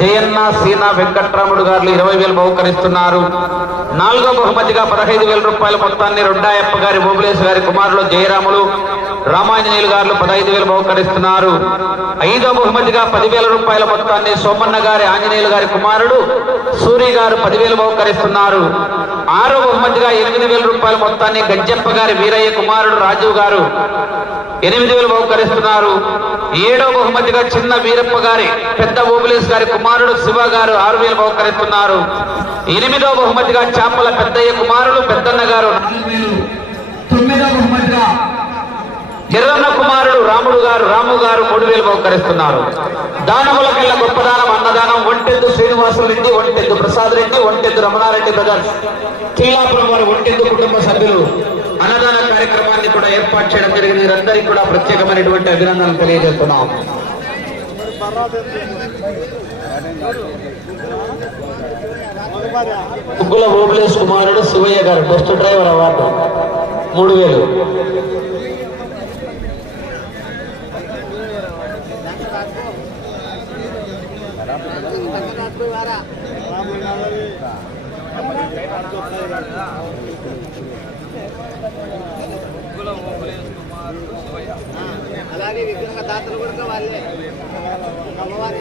జయన్న సీనా వెంకట్రాముడు గారు 20,000 బహుకరిస్తున్నారు. 4వ బహుమతిగా 15,000 రూపాయల మొత్తాన్ని రొడ్డాయప్ప గారి ఓబులేశ్ గారి కుమారులు జయరాములు రామాంజనేయులు గారు 15,000 బహుకరిస్తున్నారు. 5వ బహుమతిగా 10,000 రూపాయల మొత్తాన్ని సోమన్న గారి ఆంజనేయులు గారి కుమారుడు సూరి గారు 10,000 బహుకరిస్తున్నారు. 6వ బహుమతిగా 8,000 రూపాయల మొత్తాన్ని గజ్జప్ప గారి వీరయ్య కుమారుడు రాజు గారు 8,000 బహుకరిస్తున్నారు. 7వ బహుమతిగా చిన్న వీరప్ప గారి పెద్ద ఓబులేశ్ గారి కుమారుడు శివ గారు 6,000 బహుకరిస్తున్నారు. 8వ బహుమతిగా చాపల పెద్దయ్య కుమారుడు పెద్దన్న గారు 4,000. 9వ బహుమతిగా ఎర్రన్న కుమారుడు రాము గారు 3,000 బహుకరిస్తున్నారు. దానములకెళ్ళ గొప్ప దానం అన్నదానం ఒంటెద్దు శ్రీనివాసులు రెడ్డి, ఒంటెద్దు ప్రసాద్ రెడ్డి, ఒంటెద్దు రమణారెడ్డి బ్రదర్స్ కీలాపురం వారు ఒంటెద్దు కుటుంబ సభ్యులు అన్నదాన కార్యక్రమాన్ని కూడా ఏర్పాటు చేయడం జరిగింది. వీరందరికీ కూడా ప్రత్యేకమైనటువంటి అభినందనలు తెలియజేస్తున్నాం. ఉగ్గుల ఓబులేశ్ కుమారుడు శివయ్య గారు బెస్ట్ డ్రైవర్ అవార్డు 3,000. అలాగే విగ్రహ దాతలు కూడా వాళ్ళే అమ్మవారి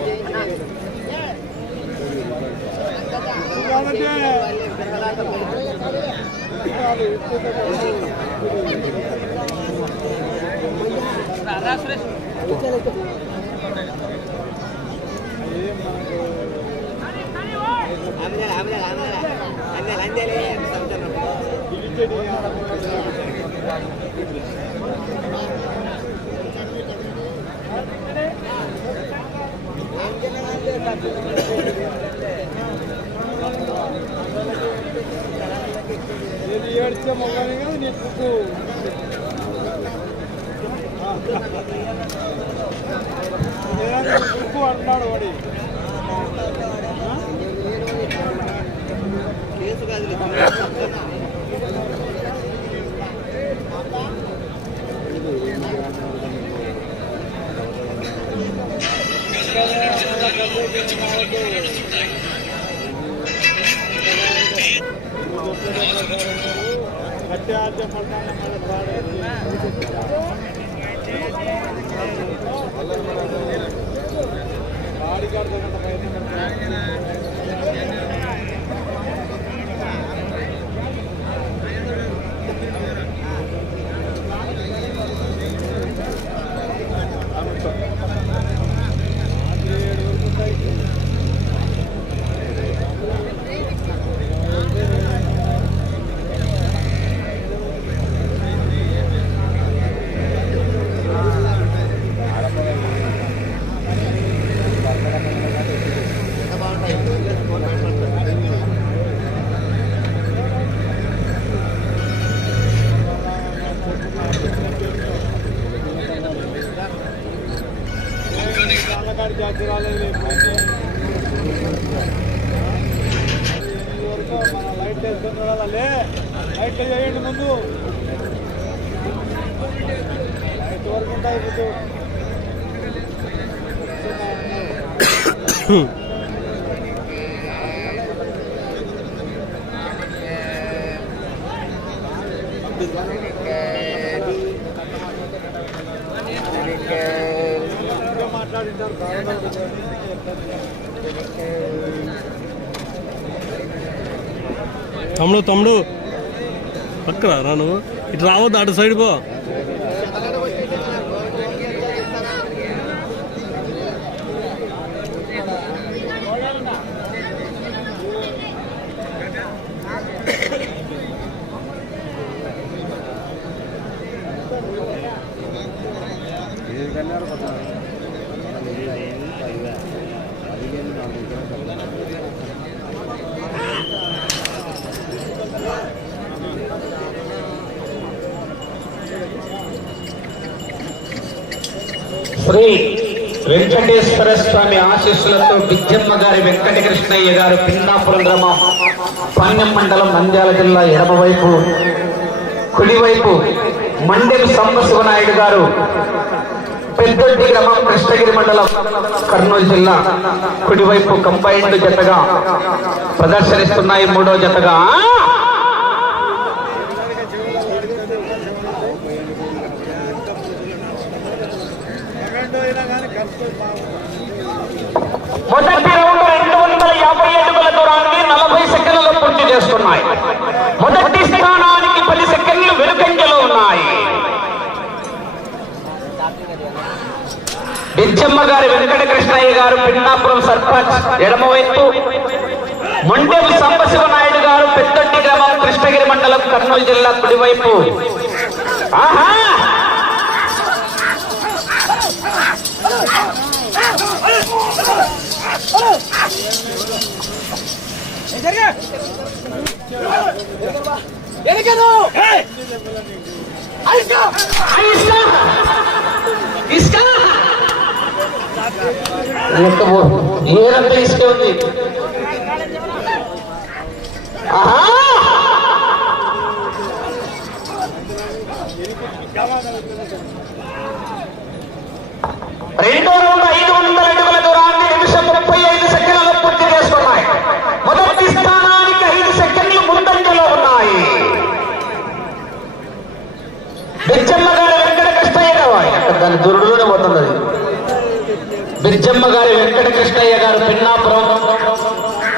ఏడిస్తే మొగానే కదా నీ పువ్వు పువ్వు అంటున్నాడు వాడి కేసు కాదు. లైట్ వేసుకొని చూడాలి. లైట్లు చేయండి ముందు, లైట్ వరకు ఉంటాయి. మాట్లాడింటారు తమ్ముడు పక్కన రా, నువ్వు ఇటు రావద్దు, అటు సైడ్ పో. శ్రీ వెంకటేశ్వర స్వామి ఆశీస్సులతో బిజ్జమ్మ గారి వెంకట కృష్ణయ్య గారు పిన్నాపురం గ్రామం పాణ్యం మండలం నంద్యాల జిల్లా ఎడమవైపు కుడివైపు మండెం సంబశివనాయుడు గారు పెద్దొడ్డి గ్రామం కృష్ణగిరి మండలం కర్నూలు జిల్లా కుడివైపు కంబైన్డ్ జతగా ప్రదర్శనిస్తున్నాయి. మూడో జతగా మొదటి రౌండ్ 250 అడుగుల దూరాన్ని 40 సెకండ్లలో పూర్తి చేసుకున్నాయి. మొదటి స్థానానికి 10 సెకండ్లు వెనుకంజలో ఉన్నాయి. బిచ్చమ్మ గారి వెంకటకృష్ణయ్య గారు పిన్నాపురం సర్పంచ్ ఎడమవైపు, మొండెం సాంబశివనాయుడు గారు పెద్దొడ్డి గ్రామం కృష్ణగిరి మండలం కర్నూలు జిల్లా కుడివైపు. ఆహా ఏరంతా ఇసుకే ఉంది. రెండో రౌండ్ 500 అడుగుల దూరాన్ని నిమిషం 35 సెకండ్లలో పూర్తి చేసుకున్నాయి. మొదటి స్థానానికి 5 సెకండ్లు ముందంజలో ఉన్నాయి. బిచ్చమ్మ గారి వెంకటకృష్ణయ్య గారు దాని దురుడులోనే పోతుంది. అది బిచ్చమ్మ గారి వెంకటకృష్ణయ్య గారు పిన్నాపురం,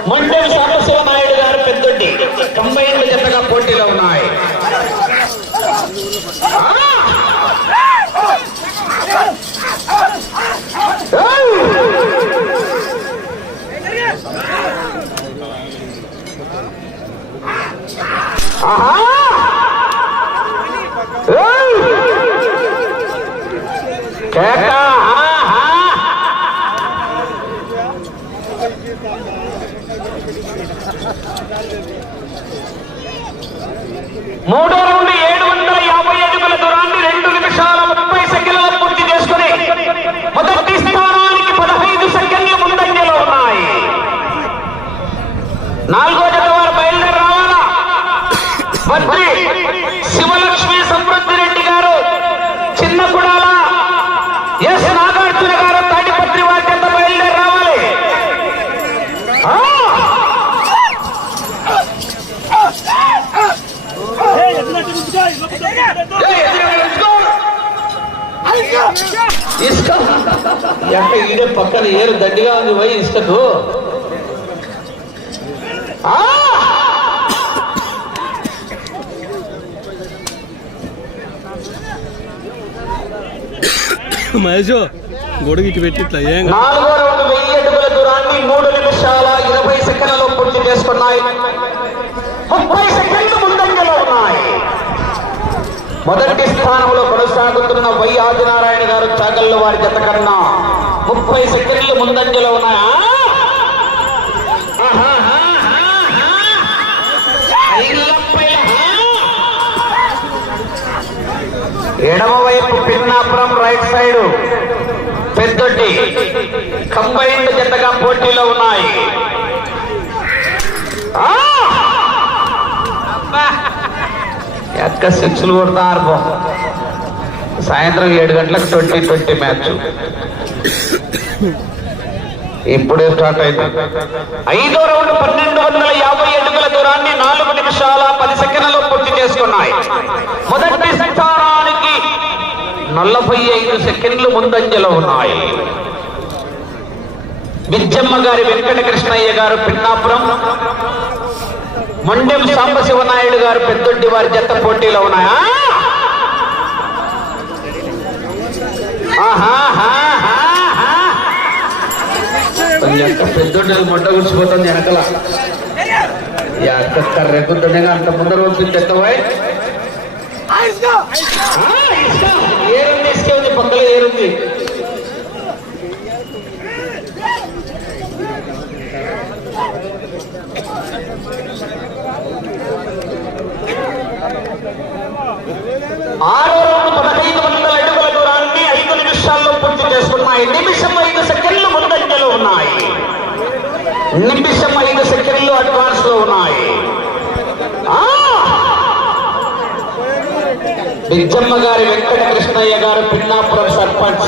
మొండెం సాంబశివనాయుడు గారు పెద్దొడ్డి కంబైన్డ్ జతగా పోటీలో ఉన్నాయి. మూడో రౌండ్ 750 అడుగుల దూరాన్ని 2 నిమిషాల 30 సెకండ్లలో పూర్తి చేసుకుని మొదటి స్థానానికి 15 సెకండ్లు ముందంజలో ఉన్నాయి. నాలుగో జత వారు బయలుదేరి రావాలా. మంత్రి శివలక్ష్మి సమృద్ధి రెడ్డి గారు చిన్నకుడాల, ఎస్ నాగార్జున గారు తాడిపత్రి వారి జత బయలుదేరి రావాలి. ఇసుక ఎక్క ఈడే పక్కన ఏరు దండిగా ఉంది. పోయి ఇసుకకు మహేష్ గొడుగు ఇటు పెట్టి ఇట్లా ఏం. నాలుగో రౌండ్ 1000 అడుగుల దూరాన్ని 3 నిమిషాల 20 సెకండ్లలో పూర్తి చేసుకున్నాయి. 30 సెకండ్లు ముందంజలో ఉన్నాయి. మొదటి స్థానంలో కొనసాగుతున్న వై ఆదినారాయణ గారు చాగల్లు వారి జత కన్నా 30 సెకండ్లు ముందంజలో ఉన్నాయా. ఎడమవైపు Pinnapuram, right side Peddoddi combined జతగా పోటీలో ఉన్నాయి. ఎక్క 6లు కొడతారు. సాయంత్రం 7 గంటలకు 20-20 మ్యాచ్ ఇప్పుడే స్టార్ట్ అయింది. ఐదో రౌండ్ 1250 అడుగుల దూరాన్ని 4 నిమిషాల 10 సెకండ్లలో పూర్తి చేసుకున్నాయి. మొదటి స్థానానికి 45 సెకండ్లు ముందంజలో ఉన్నాయి. బిచ్చమ్మ గారి వెంకటకృష్ణయ్య గారు పిన్నాపురం, మొండెం సాంబశివనాయుడు గారు పెద్దొడ్డి వారి జత పోటీలో ఉన్నాయా. పెద్దొడ్డి మొట్ట కూర్చిపోతుంది వెనకల. కర్రెక్కుతుండే అంత ముందర వచ్చింది ఎత్తవాయ్. ఏరుంది, ఇసుకే ఉంది, పక్కలో ఏరుంది. ఆరో రౌండ్ 1500 అడుగుల దూరాన్ని 5 నిమిషాల్లో పూర్తి చేసుకున్నాయి. నిమిషం 5 సెకండ్లు ముందంజలో ఉన్నాయి. నిమిషం 5 సెకండ్లు అడ్వాన్స్ లో ఉన్నాయి. బిజ్జమ్మ గారి వెంకట కృష్ణయ్య గారు పిన్నాపురం సర్పంచ్,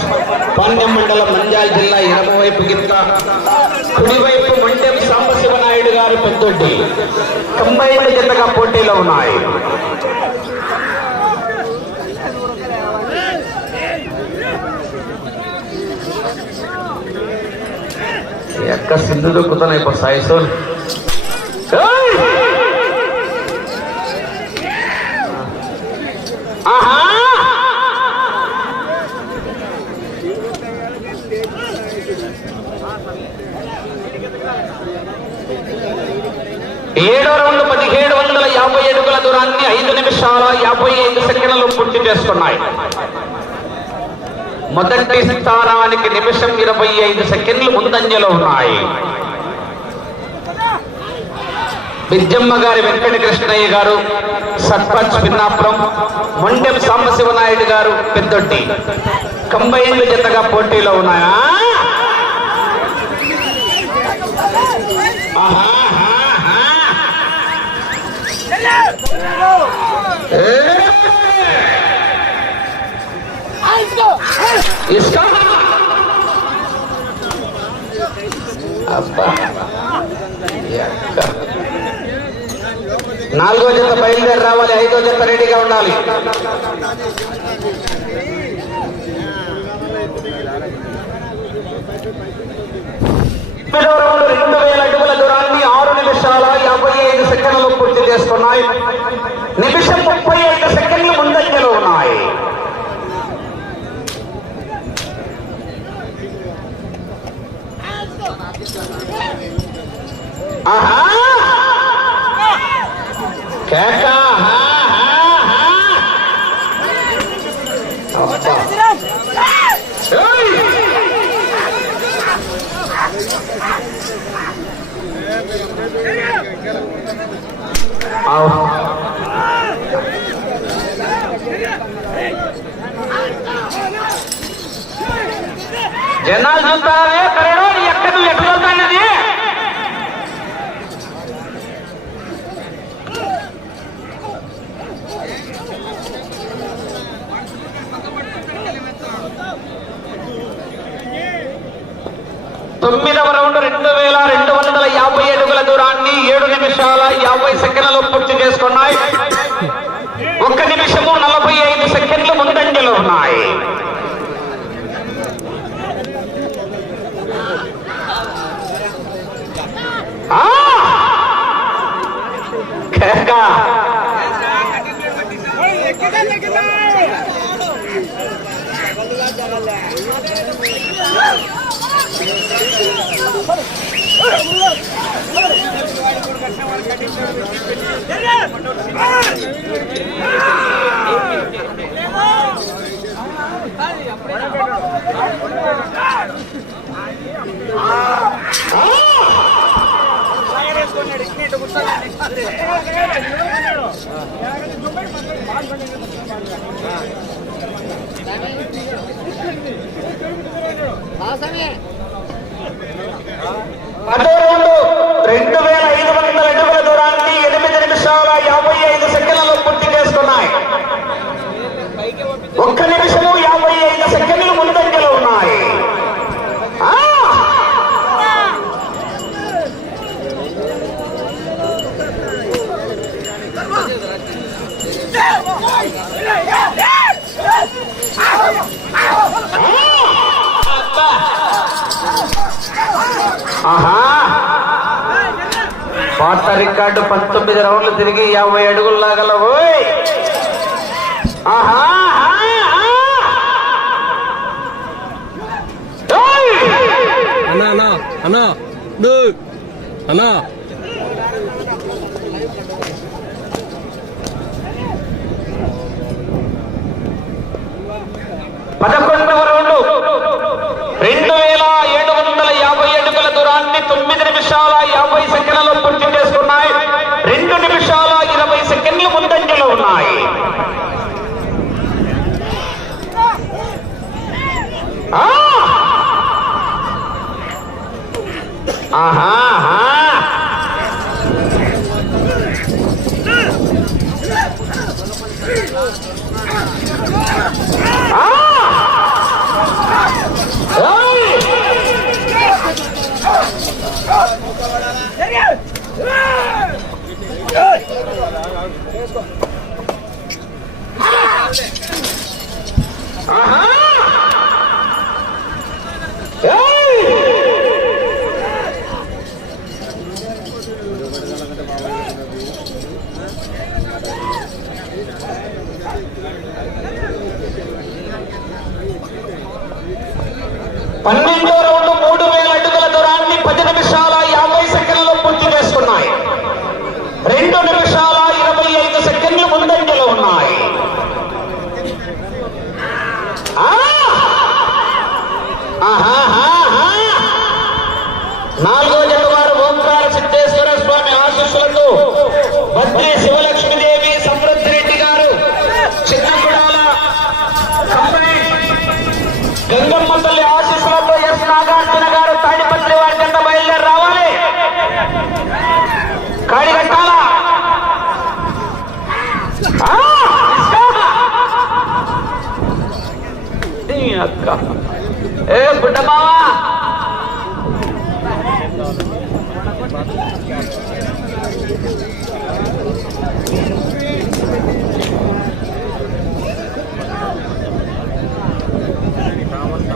పాణ్యం మండలం, నంద్యాల జిల్లా. ఎడమవైపు గిత్త, కుడివైపు మొండెం సాంబశివనాయుడు గారు పెద్దొడ్డి. 90 జతగా పోటీలో ఉన్నాయి. ఎక్క సింధు దొక్కుతున్నాయి ఇప్పుడు సాయిసోన్. ఆహా, 7వ రౌండ్ 1750 అడుగుల దూరాన్ని 5 నిమిషాల 55 సెకండ్లు పూర్తి చేసుకున్నాయి. మొదటి స్థానానికి నిమిషం 25 సెకండ్లు ముందంజలో ఉన్నాయి. బిజ్జమ్మ గారి వెంకట కృష్ణయ్య గారు సర్పంచ్ పిన్నాపురం, మొండెం సాంబశివనాయుడు గారు పెద్దొడ్డి. 90 జతగా పోటీలో ఉన్నాయా? అబ్బా, 4వ జత బయలుదేరి రావాలి. 5వ జత రెడీగా ఉండాలి. రౌండ్ 2000 అడుగుల దూరాన్ని 6 నిమిషాల 55 సెకండ్లు పూర్తి చేసుకున్నాయి. నిమిషం 35 సెకండ్లు ముందంజలో ఉన్నాయి. ఆహా, కేక. జనాలు చూస్తారే కరెడో ఎక్కడ ఎట్లా వెళ్తానది. తొమ్మిదవ రౌండ్ 2250 అడుగుల దూరాన్ని 7 నిమిషాల 50 సెకండ్లు పూర్తి చేసుకున్నాయి. 1 నిమిషము 45 సెకండ్లు ముందంజలో ఉన్నాయి. పదో రౌండ్ 2500 అడుగుల దూరాన్ని 8 నిమిషాల 55 సెకండ్లలో పూర్తి చేసుకున్నాయి. 1 నిమిషము 55 సెకండ్లు ముందంజలో ఉన్నాయి. ఆహా, పాత రికార్డు 19 రౌండ్లు తిరిగి 50 అడుగులు లాగలవు. ఆహా, అన్నా అన్నా అన్నా అన్నా 11వ రౌండ్ 2750 అడుగుల దూరాన్ని 9 నిమిషాల 50 సెకండ్లలో పూర్తి చేసుకున్నాయి. 2 నిమిషాల 20 సెకండ్లు ముందంజలో ఉన్నాయి. ఆహా, పన్నెండో రౌండ్ 3000 అడుగుల దూరాన్ని 10 నిమిషాల 50 సెకండ్లలో పూర్తి చేసుకున్నాయి. 2 నిమిషాల 25 సెకండ్లు ముందంజలో ఉన్నాయి. నాలుగో జట్టు వారు ఓంకార సిద్ధేశ్వర స్వామి ఆశీస్సులతో బద్రి శివలక్ష్మీదేవి సమృద్ధి రెడ్డి గారు చిన్నగుడాల గంగమ్మ తల్లి ఆశీస్సులతో ఎస్ నాగార్జున గారు తాడిపత్రి వారి జంట బయలుదేరి రావాలి. కాడి కట్టాలా అక్క ఏ బుడ్డమావా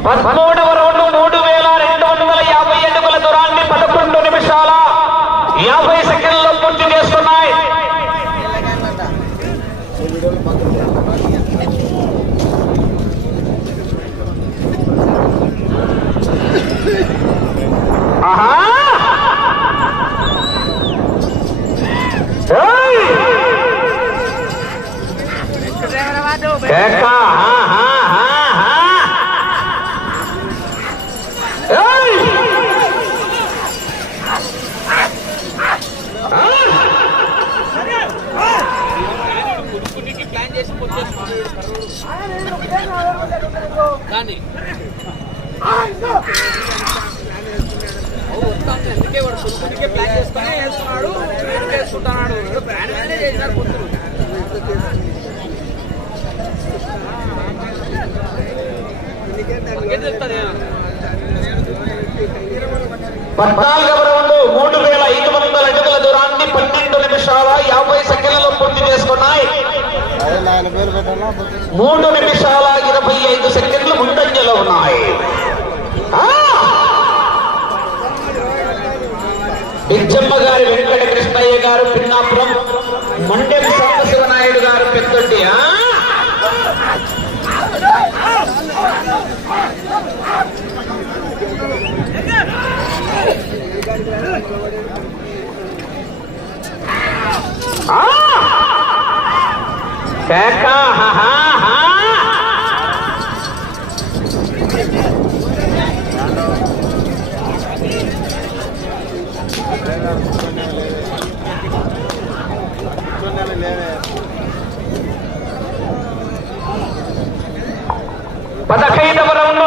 పదమూడవ రౌండ్ 3250 అడుగుల దూరాన్ని 11 నిమిషాల 50 సెకండ్లలో పూర్తి చేసుకున్నాయి. కానీ అందుకే వాడు కొనుక్కునికే ప్లాన్ చేసుకుని వేసుకున్నాడు, వేసుకుంటున్నాడు. ప్లాన్ అనేది చేసినారు పొద్దులు. 14వ రౌండ్ 3500 అడుగుల దూరాన్ని 12 నిమిషాల 50 సెకండ్లలో పూర్తి చేసుకున్నాయి. 3 నిమిషాల 25 సెకండ్లు ముందంజలో ఉన్నాయి. బిజ్జమ్మ గారి వెంకట కృష్ణయ్య గారు పిన్నాపురం, మండెం సాంబశివనాయుడు గారు పెద్దొడ్డి. పదహైదవ రౌండ్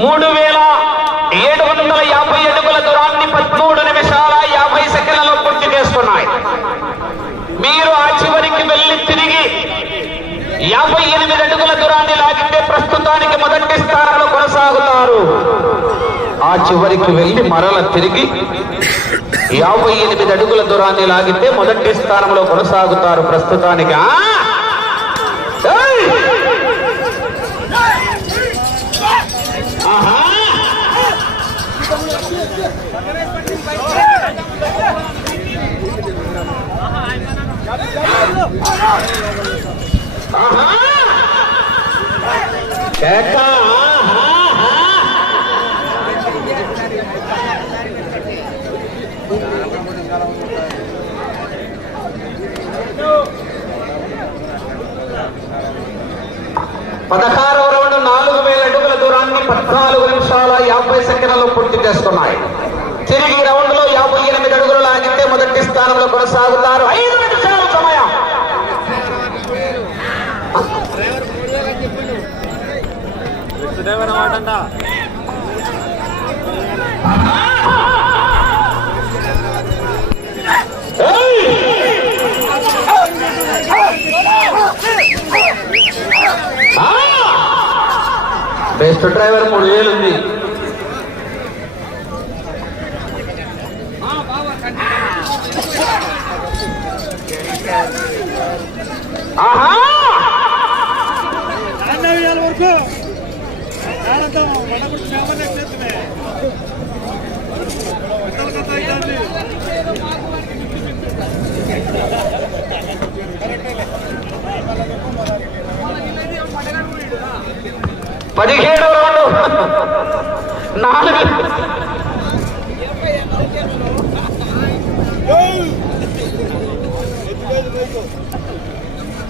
3750 అడుగుల దూరాన్ని 13 నిమిషాల 50 సెకండ్లలో పూర్తి చేసుకున్నాయి. మీరు ఆ చివరికి వెళ్లి తిరిగి 58 అడుగుల దూరాన్ని లాగితే ప్రస్తుతానికి మొదటి స్థానంలో కొనసాగుతారు. ఆ చివరికి వెళ్లి మరల తిరిగి 58 అడుగుల దూరాన్ని లాగితే మొదటి స్థానంలో కొనసాగుతారు ప్రస్తుతానికి. పదహారవ రౌండ్ 4000 అడుగుల దూరాన్ని 14 నిమిషాల 50 సెకండ్లలో పూర్తి చేసుకున్నాయి. తిరిగి రౌండ్ లో 58 అడుగులు లాగితే మొదటి స్థానంలో కొనసాగుతారు. 5 నిమిషాల సమయం. బెస్ట్ డ్రైవర్ 3000 ఉంది. ఆహా వరకు చేస్తున్నా 17వ రౌండ్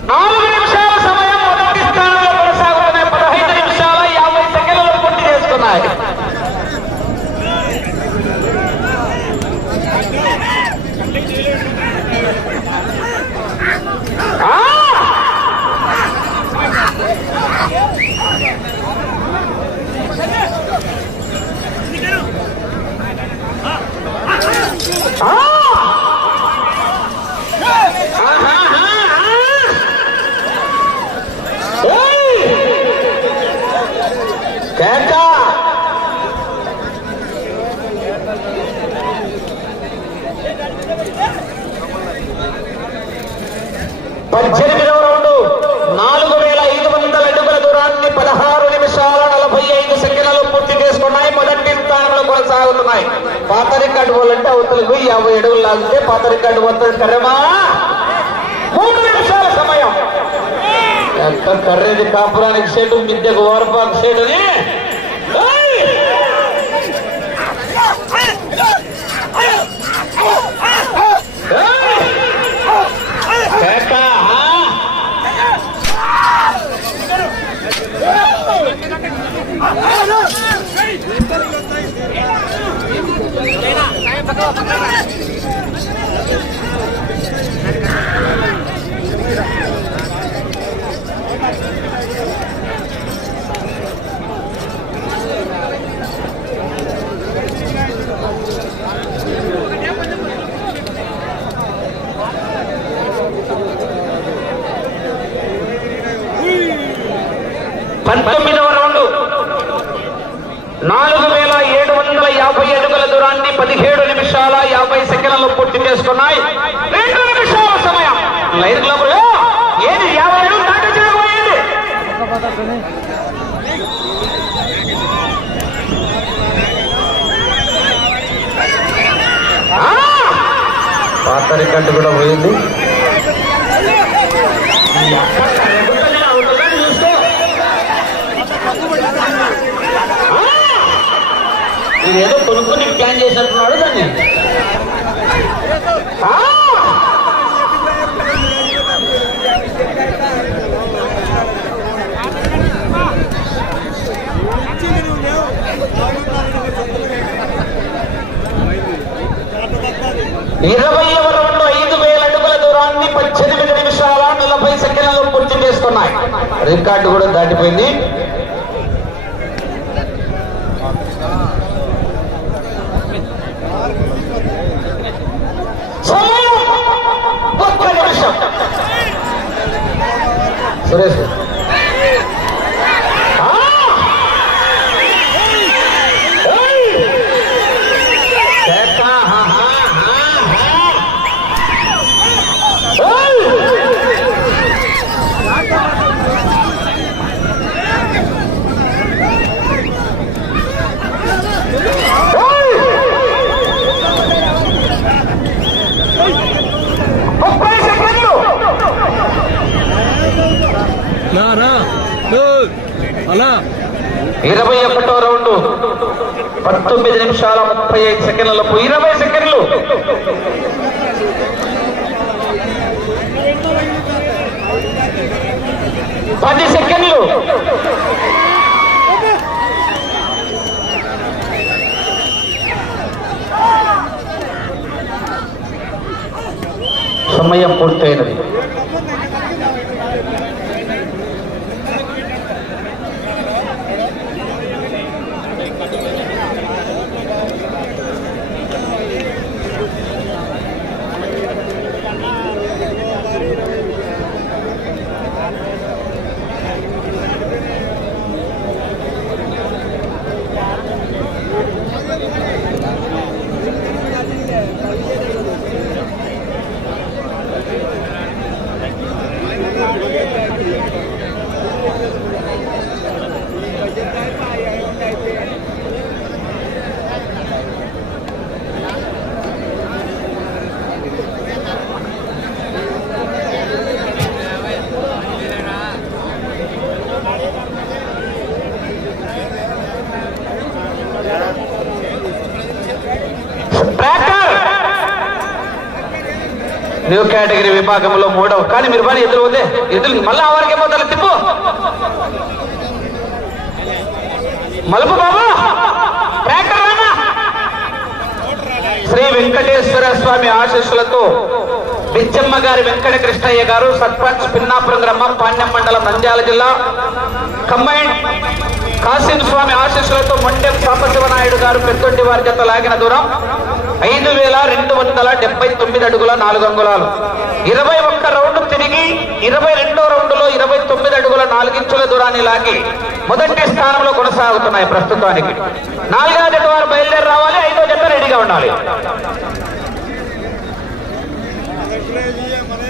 4 నిమిషాల సమయం మొదటి స్థానంలో కొనసాగుతున్నాయి. 15 నిమిషాల 50 సెకండ్లలో పూర్తి చేసుకున్నాయి. పద్దెనిమిదవ రౌండ్ 4500 అడుగుల దూరాన్ని 16 నిమిషాల 45 సెకండ్లలో పూర్తి చేసుకున్నాయి. మొదటి స్థానంలో కొనసాగుతున్నాయి. పాత రికార్డు పోలంటే అవతలకు 50 అడుగులు లాగితే పాత రికార్డు వస్తుంది. కర్రమా 3 నిమిషాల సమయం. ఎంత కర్రేది కాపురానికి షేటు మిద్దెకు ఓరపాకు షేటుని పంతొమ్మిదవ రౌండ్ 4750 అడుగుల దూరాన్ని 17 నిమిషాల 50 సెకండ్లలో పూర్తి చేసుకున్నాయి. 2 నిమిషాల సమయం. లైన్ క్లబ్ ఏది 50 అడుగులు దాటిపోయింది. పాత రికార్డు కూడా పోయింది. ఏదో కొనుక్కొని ప్లాన్ చేసినట్టున్నాడు దాన్ని. ఇరవైవ రౌండ్ 5000 అడుగుల దూరాన్ని 18 నిమిషాల 40 సెకండ్లలో పూర్తి చేసుకున్నాయి. రికార్డు కూడా దాటిపోయింది. సురేష్ అలా 21వ రౌండ్ 19 నిమిషాల 35 సెకండ్లలో 20 సెకండ్లు. పది సెకండ్లు. సమయం పూర్తయినది. న్యూ కేటగిరీ విభాగంలో 3వ. కానీ మీరు పని ఎదురు పోతే ఎదురు మళ్ళీ ఆవారికి పోతారు. తిప్పు మలుపు బాబు. ట్రాక్టర్ రానా? శ్రీ వెంకటేశ్వర స్వామి ఆశీస్సులతో బిచ్చమ్మ గారి వెంకట కృష్ణయ్య గారు, సర్పంచ్ పిన్నాపురం గ్రామం, పాండ్యం మండలం, నంద్యాల జిల్లా. కంబైండ్ కాసిం స్వామి ఆశీస్సులతో మొండెం సాంబశివనాయుడు గారు పెద్దొండి వారి జత లాగిన దూరం 5279 అడుగుల 4 అంగుళాలు. 21 రౌండ్ తిరిగి 22వ రౌండ్లో 29 అడుగుల 4 ఇంచుల దూరాన్ని లాగి మొదటి స్థానంలో కొనసాగుతున్నాయి ప్రస్తుతానికి. 4వ జత వారు బయలుదేరి రావాలి. 5వ జత రెడీగా ఉండాలి. మన